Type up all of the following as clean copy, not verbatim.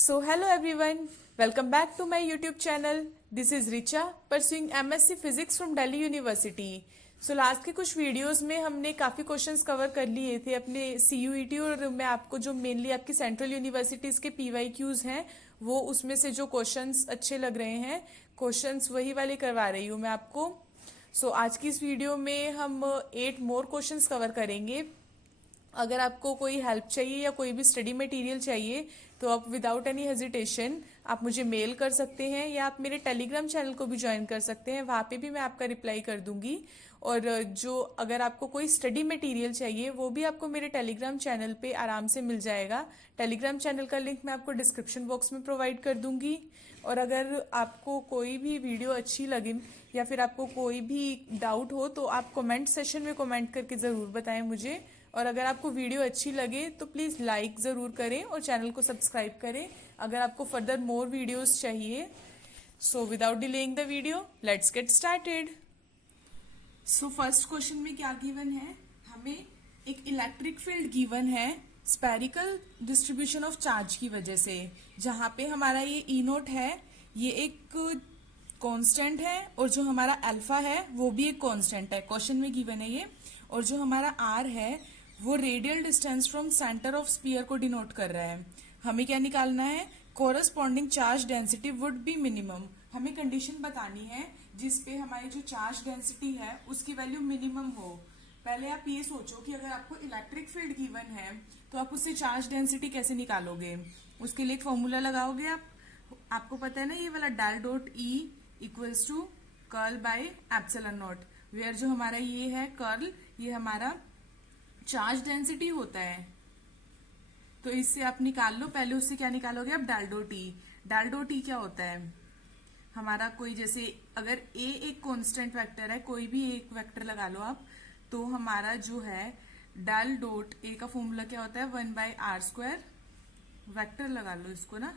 So, hello everyone, welcome back to my YouTube channel. This is Richa pursuing MSc Physics from Delhi University. So, last के कुछ videos में हमने काफ़ी questions cover कर लिए थे अपने CUET और मैं आपको जो मेनली आपकी सेंट्रल यूनिवर्सिटीज़ के PYQs हैं वो उसमें से जो क्वेश्चंस अच्छे लग रहे हैं क्वेश्चंस वही वाले करवा रही हूँ मैं आपको. आज की इस वीडियो में हम 8 मोर क्वेश्चंस कवर करेंगे. अगर आपको कोई हेल्प चाहिए या कोई भी स्टडी मटेरियल चाहिए तो आप विदाउट एनी हेजिटेशन आप मुझे मेल कर सकते हैं या आप मेरे टेलीग्राम चैनल को भी ज्वाइन कर सकते हैं. वहाँ पे भी मैं आपका रिप्लाई कर दूंगी. और जो अगर आपको कोई स्टडी मटेरियल चाहिए वो भी आपको मेरे टेलीग्राम चैनल पे आराम से मिल जाएगा. टेलीग्राम चैनल का लिंक मैं आपको डिस्क्रिप्शन बॉक्स में प्रोवाइड कर दूंगी. और अगर आपको कोई भी वीडियो अच्छी लगे या फिर आपको कोई भी डाउट हो तो आप कमेंट सेशन में कमेंट करके ज़रूर बताएं मुझे. और अगर आपको वीडियो अच्छी लगे तो प्लीज़ लाइक ज़रूर करें और चैनल को सब्सक्राइब करें अगर आपको फर्दर मोर वीडियोस चाहिए. So without delaying the video let's get started. So first question में क्या गिवन है, हमें एक इलेक्ट्रिक फील्ड गिवन है स्पेरिकल डिस्ट्रीब्यूशन ऑफ चार्ज की वजह से, जहाँ पे हमारा ये ई नोट है ये एक कांस्टेंट है और जो हमारा अल्फा है वो भी एक कांस्टेंट है. क्वेश्चन में गिवन है ये. और जो हमारा आर है वो radial distance from centre of sphere को डिनोट कर रहा है. हमें क्या निकालना है, corresponding charge density would be minimum. हमें कंडीशन बतानी है जिसपे हमारी जो चार्ज डेंसिटी है उसकी वैल्यू मिनिमम हो. पहले आप ये सोचो कि अगर आपको इलेक्ट्रिक फील्ड गिवन है तो आप उससे चार्ज डेंसिटी कैसे निकालोगे. उसके लिए एक फॉर्मूला लगाओगे आप. आपको पता है ना ये वाला del dot E equals to curl by epsilon naught, where जो हमारा ये है कर्ल ये हमारा चार्ज डेंसिटी होता है. तो इससे आप निकाल लो. पहले उससे क्या निकालोगे आप, del dot E. Del dot E क्या होता है हमारा, कोई जैसे अगर ए एक कांस्टेंट वेक्टर है, कोई भी एक वेक्टर लगा लो आप, तो हमारा जो है डेल डॉट ए का फॉर्मूला क्या होता है 1/r². वेक्टर लगा लो इसको ना,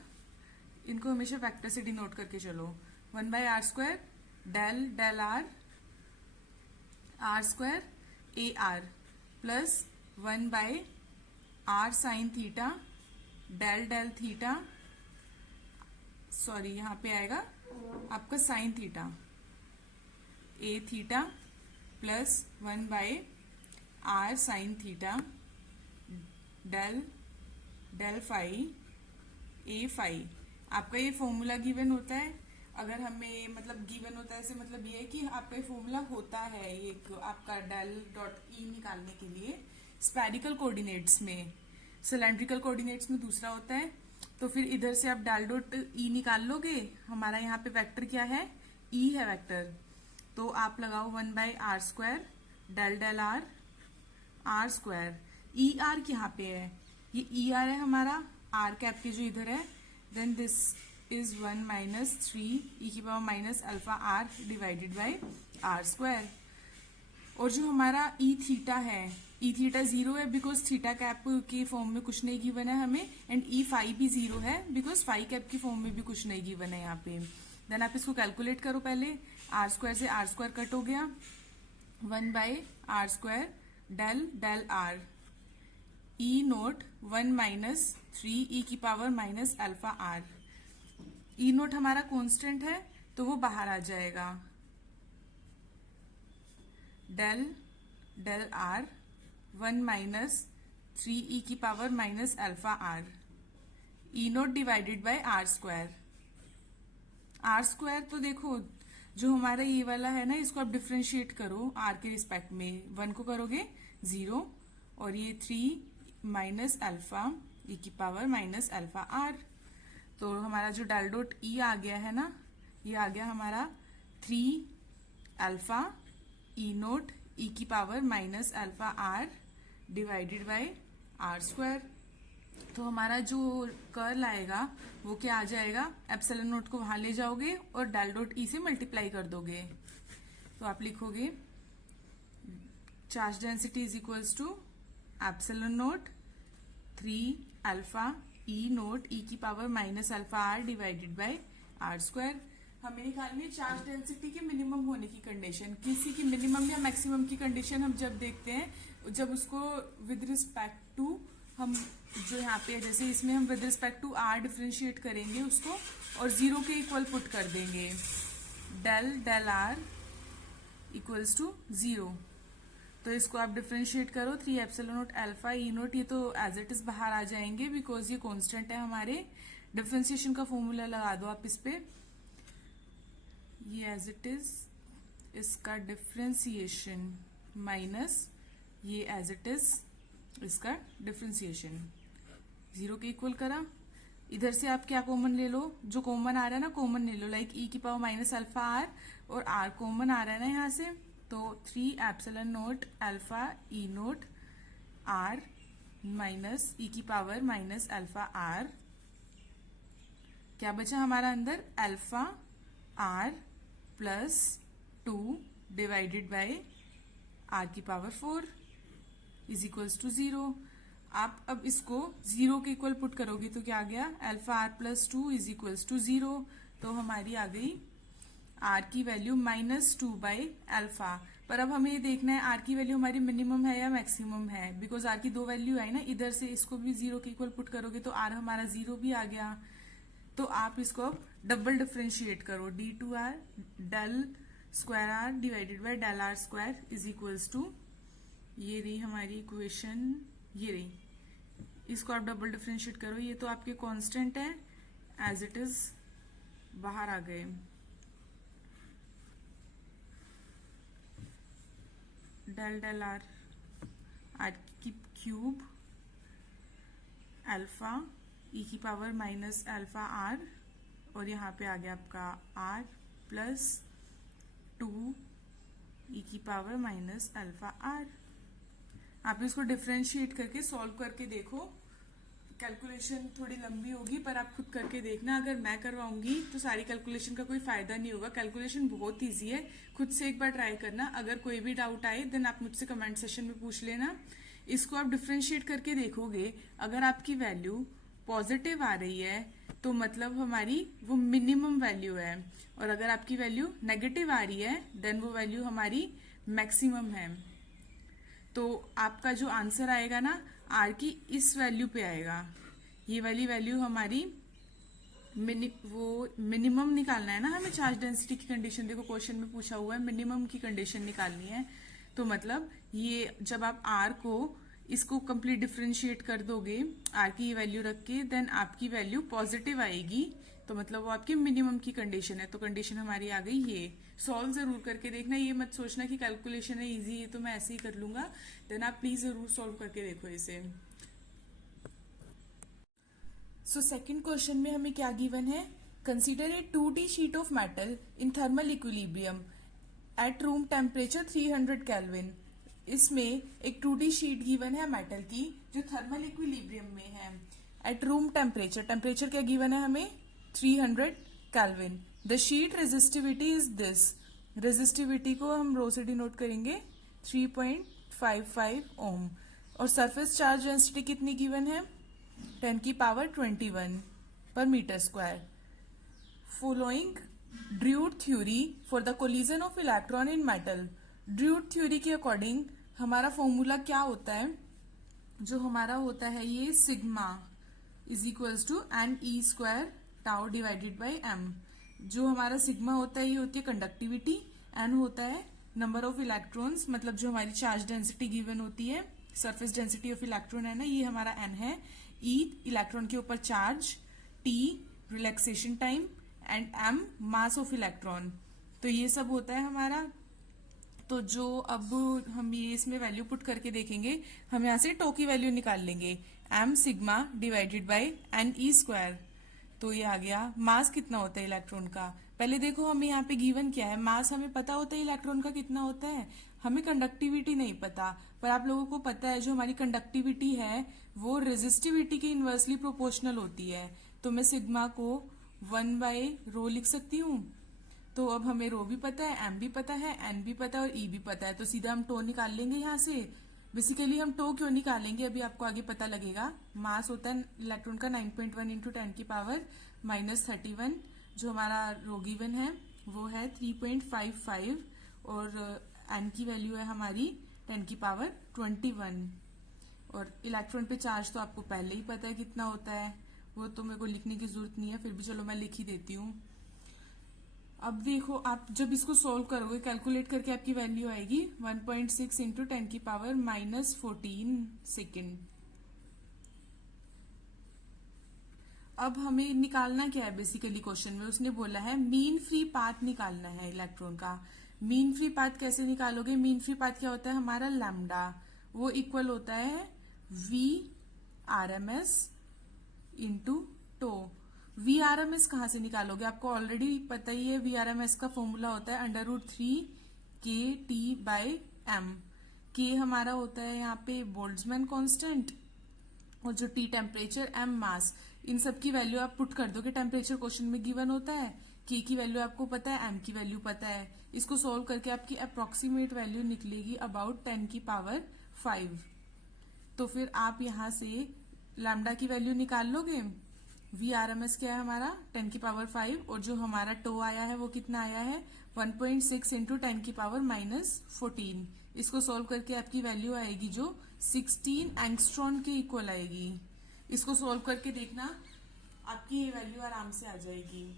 इनको हमेशा वेक्टर से डिनोट करके चलो. 1/r² del del are r² a r plus 1/r sine theta del del theta, sorry यहाँ पे आएगा आपका sine theta a theta plus 1/r sine theta del del phi a phi. आपका ये फॉर्मूला गिवन होता है. अगर हमें मतलब गिवन होता है ऐसे मतलब ये है कि आपका ये फॉर्मूला होता है ये आपका डेल डॉट ई निकालने के लिए स्पेरिकल कोऑर्डिनेट्स में. सिलेंड्रिकल कोऑर्डिनेट्स में दूसरा होता है. तो फिर इधर से आप डेल डॉट ई निकाल लोगे. हमारा यहाँ पे वेक्टर क्या है, ई है वेक्टर. तो आप लगाओ 1/r² del del are r². E R यहाँ पे है, ये ई आर है हमारा आर कैप के जो इधर है. Then this is 1 minus 3 e की power minus alpha are divided by r². और जो हमारा ई थीटा है, ई थीटा 0 है बिकॉज थीटा कैप के फॉर्म में कुछ नहीं गिवन है हमें. एंड ई फाई भी 0 है बिकॉज फाई कैप की फॉर्म में भी कुछ नहीं गिवन है यहाँ पे. देन आप इसको कैलकुलेट करो. पहले r² से r² कट हो गया. 1/r² del del R E naught 1 minus 3 e की power minus alpha R. E naught हमारा कांस्टेंट है तो वो बाहर आ जाएगा. Del del R 1 minus 3 e की power minus alpha R. E naught divided by r². r² तो देखो जो हमारा ये वाला है ना इसको आप डिफ्रेंशिएट करो r के रिस्पेक्ट में. 1 को करोगे 0 और ये 3 माइनस अल्फा e की पावर माइनस अल्फा आर. तो हमारा जो डेल डॉट ई आ गया है ना, ये आ गया हमारा 3 अल्फा ई नोट ई की power minus alpha are divided by r². तो हमारा जो कर्ल आएगा वो क्या आ जाएगा, एप्सिलॉन नोट को वहां ले जाओगे और डेल डॉट ई से मल्टीप्लाई कर दोगे. तो आप लिखोगे charge density is equals to epsilon naught 3 alpha e naught ई की power minus alpha are divided by r². हमें निकालनी है चार्ज डेंसिटी के मिनिमम होने की कंडीशन. किसी की मिनिमम या मैक्सिमम की कंडीशन हम जब देखते हैं जब उसको विद रिस्पेक्ट टू हम जो यहाँ पे जैसे इसमें हम with respect to R differentiate करेंगे उसको और 0 के इक्वल पुट कर देंगे, डेल आर इक्वल्स टू 0। तो इसको आप डिफ्रेंशिएट करो, 3 epsilon naught alpha e not, ये तो एज इट इज बाहर आ जाएंगे बिकॉज ये कांस्टेंट है हमारे। डिफ्रेंशिएशन का फॉर्मूला लगा दो आप इस पे, ये एज इट इज इसका डिफ्रेंशिएशन माइनस ये एज इट इज इसका डिफ्रेंशिएशन, 0 के इक्वल करा। इधर से आप क्या कॉमन ले लो, जो कॉमन आ रहा है ना कॉमन ले लो, लाइक ई की पावर माइनस अल्फा आर, और आर कॉमन आ रहा है ना यहाँ से, तो 3 epsilon naught alpha e naught r minus e की पावर माइनस अल्फा आर। क्या बचा हमारा अंदर, alpha are plus 2 divided by r की पावर 4 इज इक्वल्स टू 0। आप अब इसको 0 के इक्वल पुट करोगे तो क्या आ गया, alpha are plus 2 is equals to 0। तो हमारी आ गई आर की वैल्यू -2 बाई अल्फा। पर अब हमें ये देखना है आर की वैल्यू हमारी मिनिमम है या मैक्सिमम है, बिकॉज आर की 2 वैल्यू आई ना, इधर से इसको भी 0 के इक्वल पुट करोगे तो आर हमारा 0 भी आ गया। तो आप इसको अब डबल डिफ्रेंशिएट करो, d2r del square R divided by del R square is equals to, ये रही हमारी इक्वेशन, ये रही। इसको आप डबल डिफ्रेंशिएट करो, ये तो आपके कांस्टेंट है एज इट इज बाहर आ गए, डेल आर आर की क्यूब अल्फा ई की पावर माइनस अल्फा आर, और यहाँ पे आ गया आपका आर प्लस 2 ई की पावर माइनस अल्फा आर। आप इसको डिफ्रेंशिएट करके सॉल्व करके देखो, कैलकुलेशन थोड़ी लंबी होगी पर आप खुद करके देखना। अगर मैं करवाऊंगी तो सारी कैलकुलेशन का कोई फायदा नहीं होगा, कैलकुलेशन बहुत इजी है, खुद से एक बार ट्राई करना। अगर कोई भी डाउट आए देन आप मुझसे कमेंट सेशन में पूछ लेना। इसको आप डिफ्रेंशिएट करके देखोगे, अगर आपकी वैल्यू पॉजिटिव आ रही है तो मतलब हमारी वो मिनिमम वैल्यू है, और अगर आपकी वैल्यू नेगेटिव आ रही है देन वो वैल्यू हमारी मैक्सिमम है। तो आपका जो आंसर आएगा ना आर की इस वैल्यू पे आएगा, ये वाली वैल्यू हमारी वो मिनिमम निकालना है ना हमें चार्ज डेंसिटी की कंडीशन। देखो क्वेश्चन में पूछा हुआ है मिनिमम की कंडीशन निकालनी है, तो मतलब ये जब आप आर को इसको कंप्लीट डिफरेंशिएट कर दोगे आर की ये वैल्यू रख के, देन आपकी वैल्यू पॉजिटिव आएगी, तो मतलब वो आपकी मिनिमम की कंडीशन है। तो कंडीशन हमारी आ गई ये। सॉल्व जरूर करके देखना, ये मत सोचना कि कैलकुलेशन है इजी है तो मैं ऐसे ही कर लूंगा, देन आप प्लीज जरूर सॉल्व करके देखो इसे। सो सेकंड क्वेश्चन में हमें क्या गिवन है, consider a 2D sheet of metal in thermal equilibrium at room temperature 300 kelvin. इसमें एक 2D शीट गिवन है मेटल की जो थर्मल इक्विलिब्रियम में है एट रूम टेम्परेचर। टेम्परेचर क्या गिवन है हमें 300 kelvin. The sheet resistivity is this, resistivity को हम रो से डिनोट करेंगे 3.55 ओम, और सरफेस चार्ज डेंसिटी कितनी गिवन है 10 की पावर 21 पर metre square. Following Drude theory for the collision of electron in metal. Drude theory के अकॉर्डिंग हमारा फॉर्मूला क्या होता है, जो हमारा होता है ये sigma is equals to N E square tau divided by M. जो हमारा सिग्मा होता है ये होती है कंडक्टिविटी, एन होता है नंबर ऑफ इलेक्ट्रॉन्स, मतलब जो हमारी चार्ज डेंसिटी गिवन होती है, सरफेस डेंसिटी ऑफ इलेक्ट्रॉन है ना, ये हमारा एन है। ई इलेक्ट्रॉन के ऊपर charge, t relaxation time, and m mass of electron. तो ये सब होता है हमारा। तो जो अब हम ये इसमें वैल्यू पुट करके देखेंगे, हम यहाँ से टो की वैल्यू निकाल लेंगे, m sigma divided by n E square. तो ये आ गया मास कितना होता है इलेक्ट्रॉन का। पहले देखो हमें यहाँ पे गिवन क्या है, मास हमें पता होता है इलेक्ट्रॉन का कितना होता है, हमें कंडक्टिविटी नहीं पता, पर आप लोगों को पता है जो हमारी कंडक्टिविटी है वो रेजिस्टिविटी के इनवर्सली प्रोपोर्शनल होती है। तो मैं सिग्मा को 1/ρ लिख सकती हूँ। तो अब हमें रो भी पता है, एम भी पता है, एन भी पता है और ई भी पता है, तो सीधा हम टो निकाल लेंगे यहाँ से। बेसिकली हम टो क्यों निकालेंगे अभी आपको आगे पता लगेगा। मास होता है इलेक्ट्रॉन का 9.1 इंटू 10 की पावर -31, जो हमारा रो गिवन है वो है 3.55, और एन की वैल्यू है हमारी 10 की पावर 21, और इलेक्ट्रॉन पे चार्ज तो आपको पहले ही पता है कितना होता है, वो तो मेरे को लिखने की जरूरत नहीं है, फिर भी चलो मैं लिख ही देती हूँ। अब देखो, आप जब इसको सोल्व करोगे कैलकुलेट करके आपकी वैल्यू आएगी 1.6 इंटू 10 की पावर -14 सेकेंड। अब हमें निकालना क्या है बेसिकली क्वेश्चन में, उसने बोला है मीन फ्री पाथ निकालना है इलेक्ट्रॉन का। मीन फ्री पाथ कैसे निकालोगे? मीन फ्री पाथ क्या होता है हमारा लैम्डा, वो इक्वल होता है VRMS इंटू टो। VRMS कहाँ से निकालोगे? आपको ऑलरेडी पता ही है, VRMS का फॉर्मूला होता है √3kT/m। के हमारा होता है यहाँ पे बोल्ट्जमैन कांस्टेंट, और जो T टेम्परेचर, M मास, इन सब की वैल्यू आप पुट कर दो कि टेम्परेचर क्वेश्चन में गिवन होता है, K की वैल्यू आपको पता है, M की वैल्यू पता है। इसको सोल्व करके आपकी अप्रोक्सीमेट वैल्यू निकलेगी अबाउट 10 की पावर 5। तो फिर आप यहाँ से लैम्डा की वैल्यू निकाल लोगे। VRMS क्या है हमारा 10 की पावर 5, और जो हमारा टो आया है वो कितना आया है 1.6 इंटू 10 की पावर -14। इसको सोल्व करके आपकी वैल्यू आएगी जो 16 एंगस्ट्रॉन के इक्वल आएगी। इसको सोल्व करके देखना, आपकी ये वैल्यू आराम से आ जाएगी।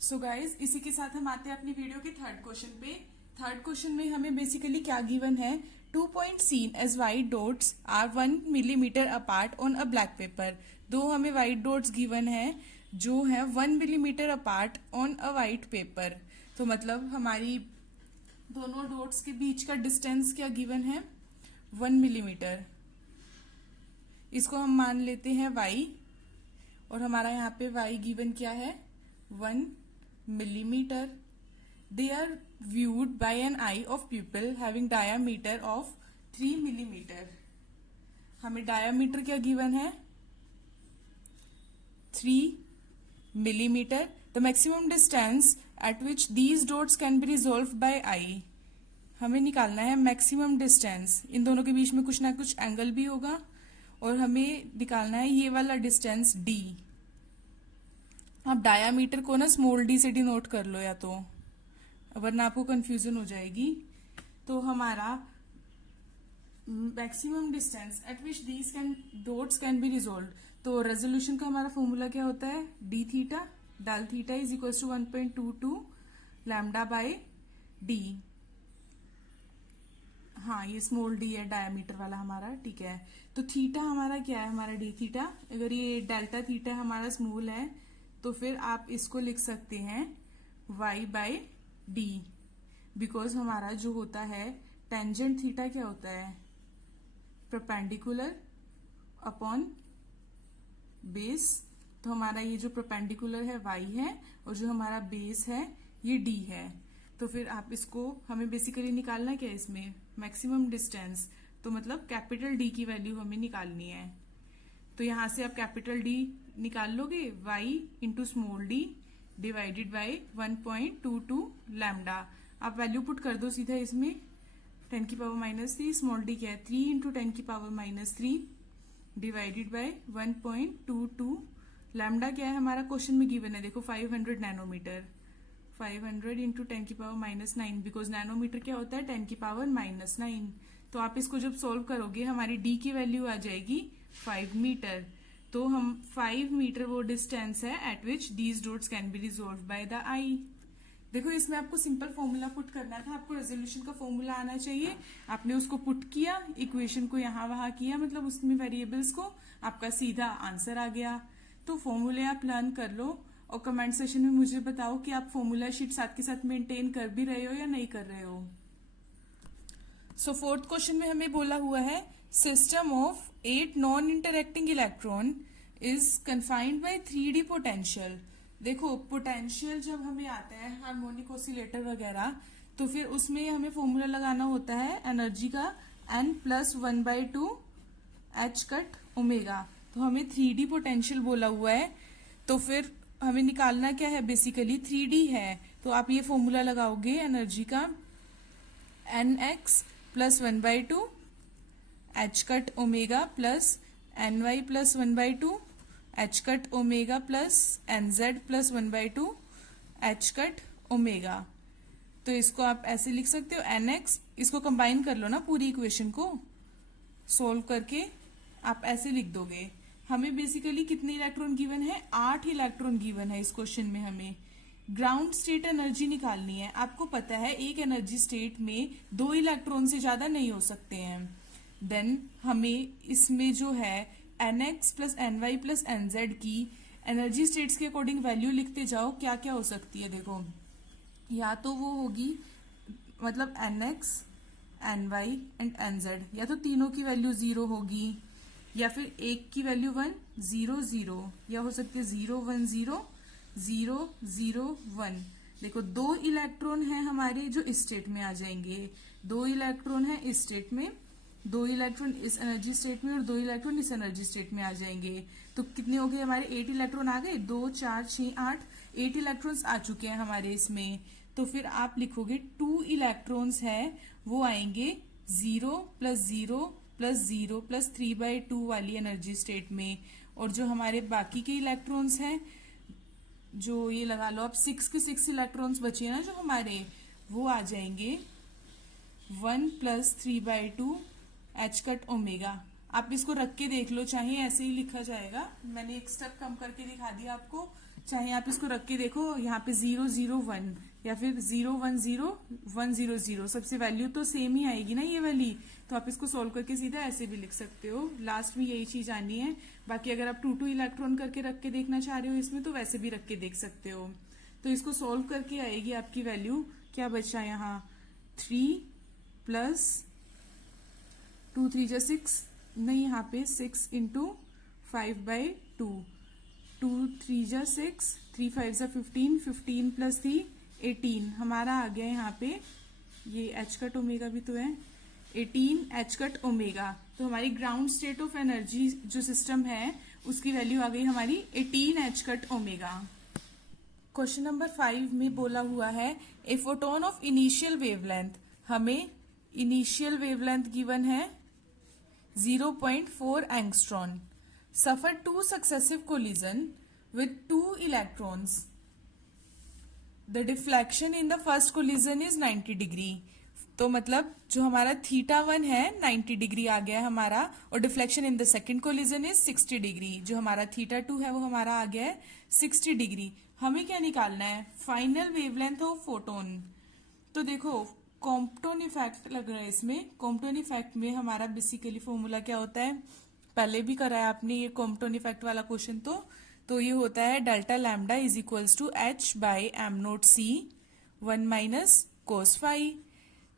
सो गाइज, इसी के साथ हम आते हैं अपनी वीडियो के थर्ड क्वेश्चन पे। थर्ड क्वेश्चन में हमें बेसिकली क्या गिवन है, 2 points seen as white dots are 1 millimeter apart on a black paper। दो हमें व्हाइट डॉट्स गिवन है जो है 1 millimeter apart on a white paper. तो मतलब हमारी दोनों डॉट्स के बीच का डिस्टेंस क्या गिवन है 1 मिलीमीटर। इसको हम मान लेते हैं y, और हमारा यहाँ पे y गिवन क्या है 1 millimeter। They are viewed by an eye of pupil having diameter of 3 millimeter। हमें डायामीटर क्या गिवन है 3 millimeter। The maximum distance at which these dots can be resolved by eye। हमें निकालना है मैक्सिमम डिस्टेंस, इन दोनों के बीच में कुछ ना कुछ एंगल भी होगा, और हमें निकालना है ये वाला डिस्टेंस d। आप डायामीटर को ना स्मॉल d से डिनोट कर लो, या तो वरना आपको कंफ्यूजन हो जाएगी। तो हमारा maximum distance at which these dots can be resolve, तो रेजोल्यूशन का हमारा फॉर्मूला क्या होता है d थीटा डाल theta is equal to 1.22 lambda by d। हाँ, ये स्मॉल d है डायमीटर वाला हमारा, ठीक है। तो थीटा हमारा क्या है हमारा d थीटा, अगर ये डेल्टा थीटा हमारा स्मॉल है तो फिर आप इसको लिख सकते हैं y बाय d, बिकॉज हमारा जो होता है टेंजेंट थीटा क्या होता है परपेंडिकुलर अपॉन बेस। तो हमारा ये जो परपेंडिकुलर है y है, और जो हमारा बेस है ये d है। तो फिर आप इसको, हमें बेसिकली निकालना क्या है इसमें मैक्सिमम डिस्टेंस, तो मतलब कैपिटल D की वैल्यू हमें निकालनी है। तो यहां से आप कैपिटल D निकाल लोगे y into small d divided by 1.22 lambda. आप वैल्यू पुट कर दो सीधा इसमें, 10 की पावर -3, स्मॉल d क्या है 3 इंटू 10 की पावर -3 डिवाइडेड बाई 1.22 लैम्डा क्या है हमारा क्वेश्चन में गिवन है, देखो 500 नैनोमीटर। 500 इंटू 10 की पावर -9, बिकॉज नैनोमीटर क्या होता है 10 की पावर -9। तो आप इसको जब सोल्व करोगे हमारी d की वैल्यू आ जाएगी 5 मीटर। तो हम 5 मीटर वो डिस्टेंस है at which these dots can be resolve by the eye. देखो, इसमें आपको सिंपल फॉर्मूला पुट करना था, आपको रेजोल्यूशन का फॉर्मूला आना चाहिए। आपने उसको पुट किया, इक्वेशन को यहाँ वहां किया, मतलब उसमें वेरिएबल्स को, आपका सीधा आंसर आ गया। तो फॉर्मूले आप लर्न कर लो, और कमेंट सेशन में मुझे बताओ कि आप फॉर्मूला शीट साथ के साथ मेंटेन कर भी रहे हो या नहीं कर रहे हो। सो फोर्थ क्वेश्चन में हमें बोला हुआ है system of 8 non interacting electron is confined by 3D potential. देखो, पोटेंशियल जब हमें आता है हार्मोनिक ऑसिलेटर वगैरह, तो फिर उसमें हमें फॉर्मूला लगाना होता है एनर्जी का n+1/2 h कट ओमेगा। तो हमें 3D पोटेंशियल बोला हुआ है, तो फिर हमें निकालना क्या है बेसिकली 3D है। तो आप ये फॉर्मूला लगाओगे एनर्जी का nx+1/2 h cut omega plus ny+1/2 h cut omega plus nz+1/2 h cut omega. तो इसको आप ऐसे लिख सकते हो nx, इसको कंबाइन कर लो ना पूरी इक्वेशन को। सोल्व करके आप ऐसे लिख दोगे। हमें बेसिकली कितने इलेक्ट्रॉन गिवन है, 8 इलेक्ट्रॉन गिवन है इस क्वेश्चन में। हमें ग्राउंड स्टेट एनर्जी निकालनी है। आपको पता है एक एनर्जी स्टेट में 2 इलेक्ट्रॉन से ज्यादा नहीं हो सकते हैं। देन हमें इसमें जो है nx plus ny plus nz की एनर्जी स्टेट्स के अकॉर्डिंग वैल्यू लिखते जाओ। क्या क्या हो सकती है देखो, या तो वो होगी मतलब nx ny एंड nz, या तो तीनों की वैल्यू 0 होगी, या फिर एक की वैल्यू 1 0 0, या हो सकती है 0 1 0 0 0 1। देखो 2 इलेक्ट्रॉन है हमारे जो इस स्टेट में आ जाएंगे, 2 इलेक्ट्रॉन है इस स्टेट में, 2 इलेक्ट्रॉन इस एनर्जी स्टेट में और 2 इलेक्ट्रॉन इस एनर्जी स्टेट में आ जाएंगे। तो कितने हो गए हमारे, 8 इलेक्ट्रॉन आ गए, 2 4 6 8, 8 इलेक्ट्रॉन्स आ चुके हैं हमारे इसमें। तो फिर आप लिखोगे 2 इलेक्ट्रॉन्स है वो आएंगे 0 प्लस 0 प्लस 0 प्लस 3/2 वाली एनर्जी स्टेट में। और जो हमारे बाकी के इलेक्ट्रॉन्स हैं, जो ये लगा लो आप 6 के 6 इलेक्ट्रॉन्स बचे हैं ना जो हमारे, वो आ जाएंगे 1 प्लस 3/2 एच कट ओमेगा। आप इसको रख के देख लो, चाहे ऐसे ही लिखा जाएगा, मैंने एक स्टेप कम करके दिखा दिया आपको। चाहे आप इसको रख के देखो, यहाँ पे 0 0 1 या फिर 0 1 0 1 0 0, सबसे वैल्यू तो सेम ही आएगी ना ये वाली। तो आप इसको सोल्व करके सीधा ऐसे भी लिख सकते हो। लास्ट में यही चीज आनी है। बाकी अगर आप 2 2 इलेक्ट्रॉन करके रख के देखना चाह रहे हो इसमें, तो वैसे भी रख के देख सकते हो। तो इसको सोल्व करके आएगी आपकी वैल्यू, क्या बचा यहाँ 3 प्लस 2 3 जा 6, नहीं यहाँ पे 6 इंटू 5/2, 2 3 जा 6, 3 5 जा 15, 15 प्लस 3 18 हमारा आ गया यहाँ पे। ये एच कट ओमेगा भी तो है, 18 एच कट ओमेगा। तो हमारी ग्राउंड स्टेट ऑफ एनर्जी जो सिस्टम है उसकी वैल्यू आ गई हमारी 18 H cut omega. Question number 5 में बोला हुआ है a photon of initial wavelength, हमें इनिशियल वेवलेंथ गिवन है 0.4 angstrom, suffer 2 successive collision with 2 electrons, the deflection in the first collision is 90 degree. तो मतलब जो हमारा θ1 है 90 डिग्री आ गया हमारा, और deflection in the second collision is 60 degree. जो हमारा θ2 है वो हमारा आ गया है 60 डिग्री। हमें क्या निकालना है, फाइनल वेवलेंथ ऑफ फोटोन। तो देखो कॉम्प्टन इफेक्ट लग रहा है इसमें। कॉम्प्टन इफेक्ट में हमारा बेसिकली फॉर्मूला क्या होता है, पहले भी कराया आपने ये कॉम्प्टन इफेक्ट वाला क्वेश्चन। तो ये होता है delta lambda is equals to h by m naught c 1 minus cos phi.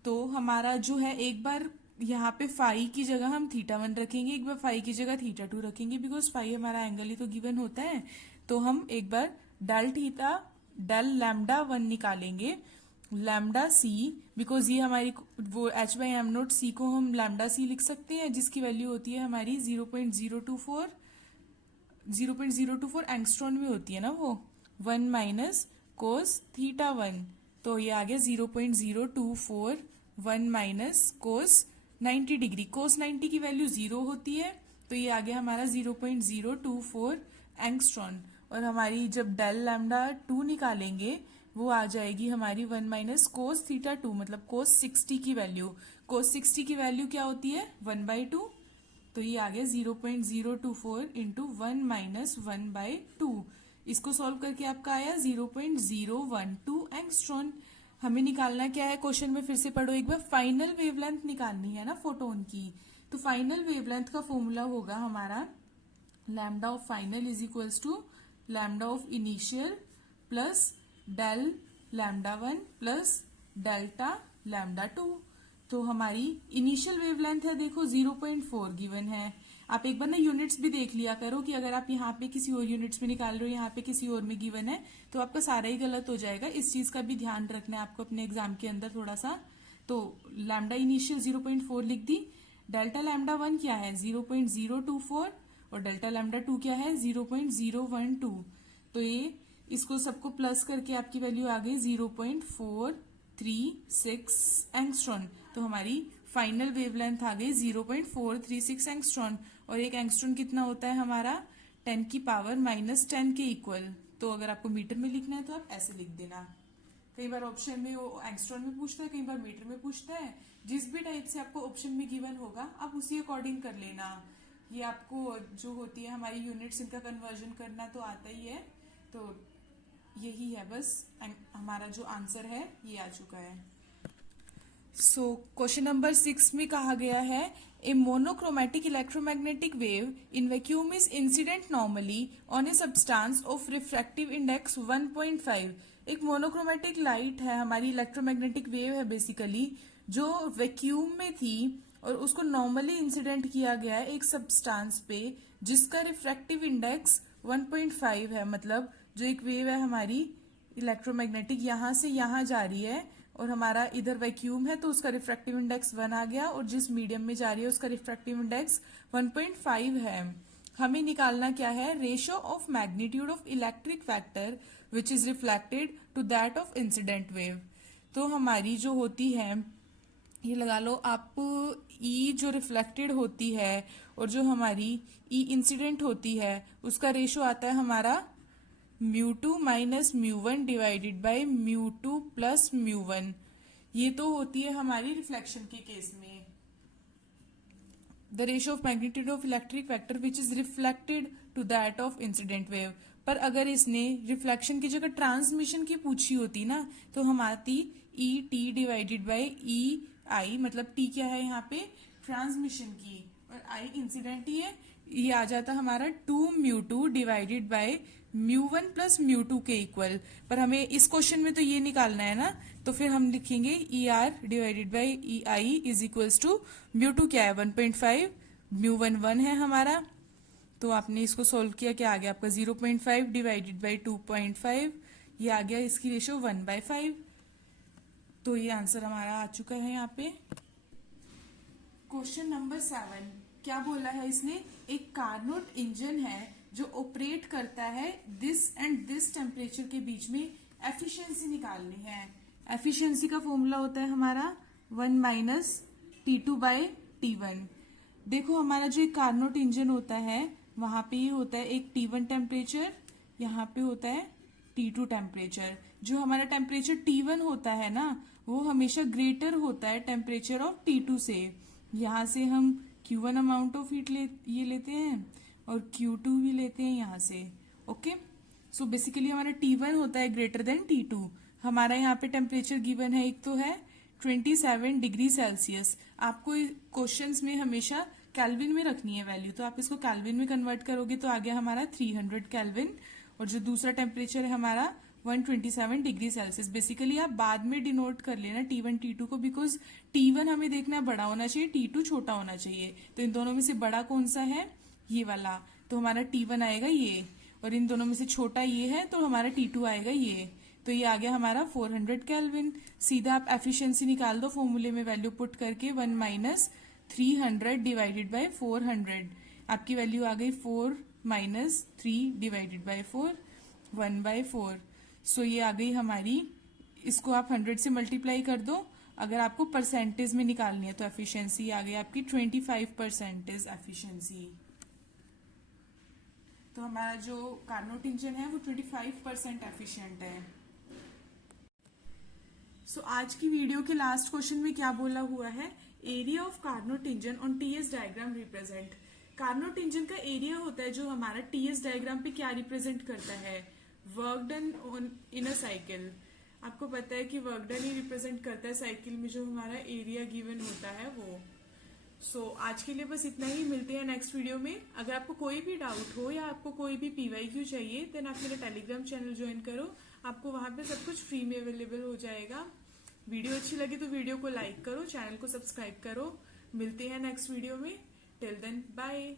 तो हमारा जो है, एक बार यहाँ पे फाई की जगह हम θ1 रखेंगे, एक बार फाई की जगह θ2 रखेंगे, बिकॉज फाई हमारा एंगल ही तो गिवन होता है। तो हम एक बार डेल लैम्डा 1 निकालेंगे, लैम्डा सी, बिकॉज ये हमारी वो h बाई एम नोट सी को हम लैम्डा सी लिख सकते हैं, जिसकी वैल्यू होती है हमारी 0.024 एंगस्ट्रॉन में होती है ना वो, 1 माइनस कोस θ1। तो ये आ गया 0.024 1 माइनस कोस 90 डिग्री। कोस 90 की वैल्यू 0 होती है, तो ये आ गया हमारा 0.024 एंगस्ट्रॉन। और हमारी जब डेल लैम्डा 2 निकालेंगे वो आ जाएगी हमारी 1 माइनस कोस θ2, मतलब कोस 60 की वैल्यू। कोस 60 की वैल्यू क्या होती है 1/2, तो ये आ गया 0.024 इंटू 1 माइनस 1/2। इसको सॉल्व करके आपका आया 0.012 एंगस्ट्रॉन। हमें निकालना क्या है, क्वेश्चन में फिर से पढ़ो एक बार, फाइनल वेवलेंथ निकालनी है ना फोटोन की। तो फाइनल वेवलेंथ का फॉर्मूला होगा हमारा lambda of final is equals to lambda of initial plus del lambda 1 plus delta lambda 2। तो हमारी इनिशियल वेवलेंथ है देखो 0.4 गिवन है। आप एक बार ना यूनिट्स भी देख लिया करो कि अगर आप यहाँ पे किसी और यूनिट्स में निकाल रहे हो, यहाँ पे किसी और में गिवन है, तो आपका सारा ही गलत हो जाएगा। इस चीज का भी ध्यान रखना है आपको अपने एग्जाम के अंदर थोड़ा सा। तो लैम्डा इनिशियल 0.4 लिख दी, डेल्टा लैम्डा 1 क्या है 0.024 और डेल्टा लैम्डा 2 क्या है 0.012। तो ये इसको सबको प्लस करके आपकी वैल्यू आ गई 0.436 एंगस्ट्रॉन। तो हमारी फाइनल वेवलेंथ आ गई 0.436 एंगस्ट्रॉन। और एक एंगस्ट्रॉन कितना होता है हमारा 10 की पावर -10 के इक्वल। तो अगर आपको मीटर में लिखना है तो आप ऐसे लिख देना। कई बार ऑप्शन में वो एंगस्ट्रॉन में पूछता है, कई बार मीटर में पूछता है। जिस भी टाइप से आपको ऑप्शन में गिवन होगा आप उसी अकॉर्डिंग कर लेना। ये आपको जो होती है हमारी यूनिट्स, इनका कन्वर्जन करना तो आता ही है। तो यही है बस, हमारा जो आंसर है ये आ चुका है। सो क्वेश्चन नंबर 6 में कहा गया है a monochromatic electromagnetic wave in vacuum is incident normally on a substance of refractive index 1.5। एक मोनोक्रोमेटिक लाइट है, हमारी इलेक्ट्रोमैग्नेटिक वेव है बेसिकली, जो वैक्यूम में थी और उसको नॉर्मली इंसिडेंट किया गया है एक सब्सटेंस पे जिसका रिफ्रैक्टिव इंडेक्स 1.5 है। मतलब जो एक वेव है हमारी इलेक्ट्रोमैग्नेटिक यहां से यहां जा रही है और हमारा इधर वैक्यूम है तो उसका रिफ्रैक्टिव इंडेक्स 1 आ गया, और जिस मीडियम में जा रही है उसका रिफ्रैक्टिव इंडेक्स 1.5 है। हमें निकालना क्या है, ratio of magnitude of electric factor which is reflected to that of incident wave. तो हमारी जो होती है, ये लगा लो आप, ई जो रिफ्लेक्टेड होती है और जो हमारी ई इंसिडेंट होती है उसका रेशियो आता है हमारा μ2 माइनस μ1 डिवाइडेड बाय μ2 प्लस μ1। ये तो होती है हमारी रिफ्लेक्शन के केस में। The ratio of magnitude of electric factor which is reflected to that of incident wave. पर अगर इसने रिफ्लेक्शन की जगह ट्रांसमिशन की पूछी होती ना तो हम आती E T divided by e आई, मतलब टी क्या है यहाँ पे, ट्रांसमिशन की, और आई इंसिडेंट ही है। ये आ जाता हमारा 2μ2 डिवाइडेड बाय μ1 प्लस μ2 के इक्वल। पर हमें इस क्वेश्चन में तो ये निकालना है ना, तो फिर हम लिखेंगे e r divided by e i is equals to μ2 क्या है 1.5, μ1 1 है हमारा। तो आपने इसको सोल्व किया, क्या आ गया आपका 0.5 डिवाइडेड बाय 2.5, ये आ गया इसकी रेशियो 1/5। तो ये आंसर हमारा आ चुका है यहाँ पे। क्वेश्चन नंबर 7 क्या बोला है इसने, एक कार्नोट इंजन है जो ऑपरेट करता है दिस एंड दिस टेम्परेचर के बीच में, एफिशिएंसी निकालनी है। एफिशिएंसी का फॉर्मूला होता है हमारा 1 माइनस T2 बाय T1। देखो हमारा जो एक कार्नोट इंजन होता है वहां पे ये होता है एक T1 टेम्परेचर, यहाँ पे होता है T2 टेम्परेचर। जो हमारा टेम्परेचर T1 होता है ना वो हमेशा ग्रेटर होता है टेम्परेचर ऑफ T2 से। यहाँ से हम Q1 अमाउंट ऑफ हीट ये लेते हैं और Q2 भी लेते हैं यहाँ से। ओके, सो बेसिकली हमारा T1 होता है ग्रेटर देन T2। हमारा यहाँ पे टेम्परेचर गिवन है, एक तो है 27 डिग्री सेल्सियस। आपको क्वेश्चंस में हमेशा केल्विन में रखनी है वैल्यू, तो आप इसको केल्विन में कन्वर्ट करोगे तो आ गया हमारा 300 केल्विन। और जो दूसरा टेम्परेचर है हमारा 127 डिग्री सेल्सियस। बेसिकली आप बाद में डिनोट कर लेना T1 T2 को, बिकॉज T1 हमें देखना है बड़ा होना चाहिए, T2 छोटा होना चाहिए। तो इन दोनों में से बड़ा कौन सा है, ये वाला, तो हमारा T1 आएगा ये, और इन दोनों में से छोटा ये है तो हमारा T2 आएगा ये। तो ये आ गया हमारा 400 केल्विन। सीधा आप एफिशिएंसी निकाल दो फॉर्मूले में वैल्यू पुट करके, 1 माइनस 300 डिवाइडेड बाय 400। आपकी वैल्यू आ गई 4 माइनस 3 डिवाइडेड बाय 4, 1/4। सो ये आ गई हमारी, इसको आप 100 से मल्टीप्लाई कर दो। अगर आपको परसेंटेज में निकालनी है तो एफिशिएंसी आ गई आपकी 25% एफिशिएंसी। तो हमारा जो कार्नोट इंजन है वो 25% एफिशिएंट है। सो आज की वीडियो के लास्ट क्वेश्चन में क्या बोला हुआ है, area of Carnot engine on TS diagram represent. Carnot engine का एरिया होता है जो हमारा टीएस डायग्राम पे क्या रिप्रेजेंट करता है, work done on in a cycle. आपको पता है कि वर्क डन ही रिप्रेजेंट करता है साइकिल में जो हमारा एरिया गिवन होता है वो। सो आज के लिए बस इतना ही, मिलते हैं नेक्स्ट वीडियो में। अगर आपको कोई भी डाउट हो या आपको कोई भी PYQ चाहिए देन आप मेरा टेलीग्राम चैनल ज्वाइन करो, आपको वहां पे सब कुछ फ्री में अवेलेबल हो जाएगा। वीडियो अच्छी लगी तो वीडियो को लाइक करो, चैनल को सब्सक्राइब करो। मिलते हैं नेक्स्ट वीडियो में, टिल देन बाय।